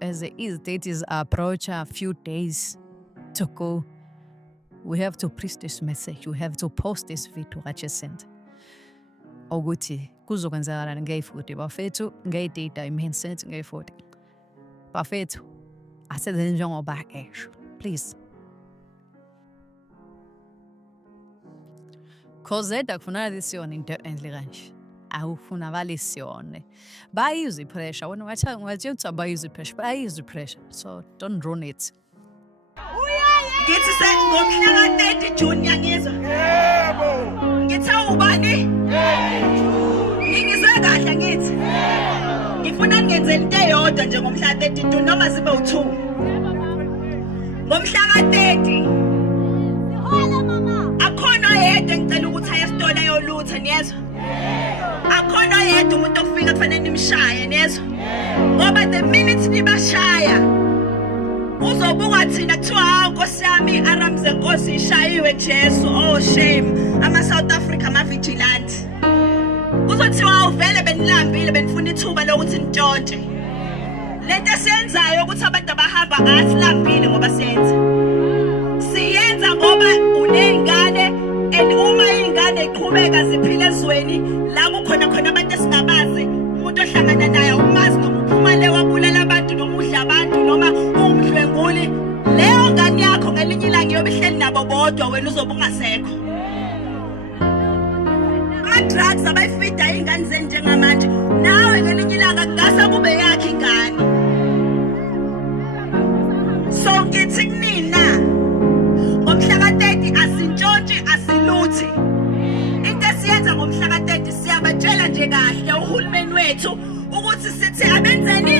as the dates approach a few days to go, we have to preach this message. We have to post this video adjacent. Ukuthi kuzokwenzakalani ngeyifuthi bafethu ngeyidata imensent ngeyifuthi. Bafethu asenze njengoba esho. Please. Cosetta kufuna lesione into enhle kanje. Awufuna balisione. Bayuse pressure. When watcha ukuthi bayuse pressure. Bayuse pressure. So don't ruin it. Ngithi sengomhla ka-30 June yangizwa. Yebo. Ngithi ubani? Ngizwe kahle ngithi. Ngifuna ngenzele into eyodwa nje ngomhla ka-30 June noma sibe u2. Ngomhla ka-30. Sihola mama. Akhona oyedwa engicela ukuthi aye esitolo ayolutha niyezwa? Akhona oyedwa umuntu okufika kufanele nimshaye niyezwa? Ngoba the minute nibashaya uzobuka thina kuthiwa hawu Nkosi yami i-alarms zenkosi ishayiwe Jesu, oh shame, ama-South Africa ama-vigilante. Kuzothiwa hawu vele benilambile benifuna ithuba lokuthi nitshontshe. Lento esiyenzayo ukuthi abantu abahamba asilambile ngoba siyenza ngoba uney'ngane, and uma iy'ngane iqhubeka ziphila ezweni la kukhona abantu esingabazi, umuntu ohlangana naye umazi noma uphuma le wabulala abantu noma udla abantu noma umdlwenguli, leyo ngane yakho ngelinye ilanga iyobe ihleli nabo bodwa wena uzobe ungasekho. Ama-drugs abayifida iy'ngane zenu njengamanje, nawe ngelinye ilanga kungase kube yakho ingane. So ngithi kunina ngomhla ka-30 asintshontshi asiluthi. Into esiyenza ngomhla ka-30 siyabatshela nje kahle uhulumeni wethu ukuthi sithi abenzeni